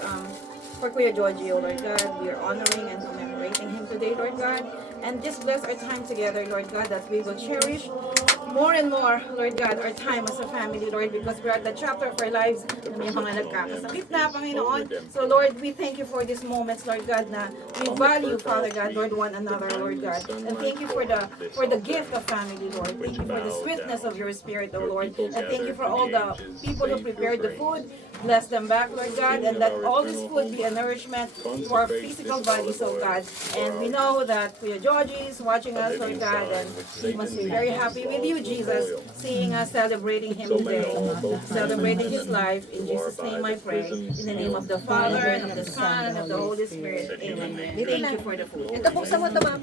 for Kuya Giorgio, Lord God. We are honoring and commemorating him today, Lord God. And just bless our time together, Lord God, that we will cherish more and more, Lord God, our time as a family, Lord, because we're at the chapter of our lives na may mga nagkakasakit na, Panginoon. So, Lord, we thank you for these moments, Lord God, na we value, Father God, Lord, one another, Lord God. And thank you for the gift of family, Lord. Thank you for the sweetness of your spirit, O Lord. And thank you for all the people who prepared the food. Bless them back, Lord God, and let all this food be a nourishment to our physical bodies, oh God. And we know that Kuya Georgie is watching us, Lord God, and he must be very happy with you, Jesus, seeing us celebrating him today, celebrating his life. In Jesus' name I pray. In the name of the Father, and of the Son, and of the Holy Spirit. Amen. Thank you for the food. Ito, buksan mo ito, ma'am.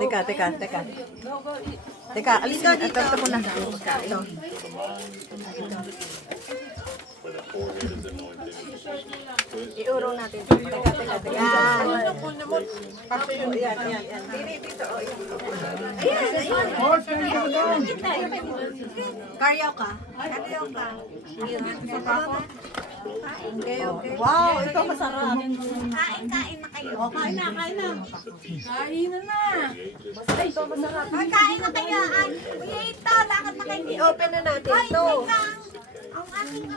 Teka. Teka, alisin. Ito ko na. Ito. Iurong natin. Teka. Yan. Dito. Ayan. Karyaw ka. Okay. Wow, ito masarap. Kain na kayo. Kain na. Kainan na. Basta ito masarap. Kain na kayo. Kuya ito, lakad na kayo. I-open na natin Ay, ito. wait lang. Ang aking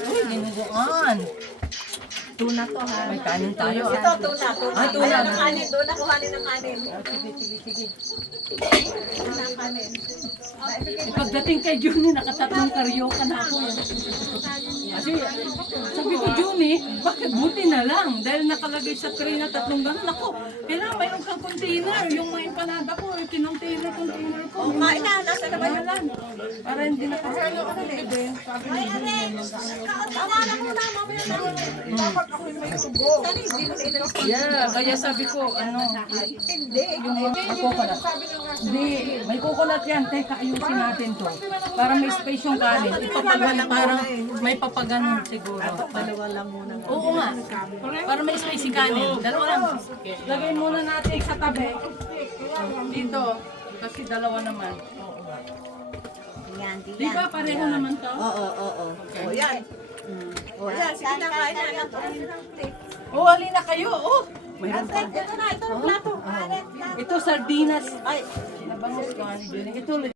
Uy, dinuguan. Tuna to ha. May kanin tayo. Ito, tuna. Tuna. Ayan ang kanin. Doon na kuhanin ng kanin. Sige. Tuna ang kanin. Pagdating kay Juni, nakatatlong karyoka na ako. Kasi sabi ko, Juni, bakit buti na lang? Dahil nakalagay sa tray na tatlong ganun. Ako, kailangan mayroon kang container. Yung mga empanada ko, container ko. Kain na. Nasa na ba yun? Lang. Para hindi na kasi ano ka na Ay, kautala ko na. Mamaya na. Yeah, kaya sabi ko, Hindi. yung may coconut. Hindi, may coconut yan. Teka, ayusin natin to. Para may space yung kanin. Ipapagana, parang may papaganon siguro. Dalawa lang muna. Oo nga. Para may space yung kanin. Dalawa lang. Lagay muna natin sa tabi. Dito. Kasi dalawa naman. Yan, Di ba pareho naman to? Oo. O yan. O yan. Sige na, kain na. Oo, halina kayo. Oh, mayroon pa. Ito na, ito ang plato. Ito sardinas. Ay, nabangus ko. Ito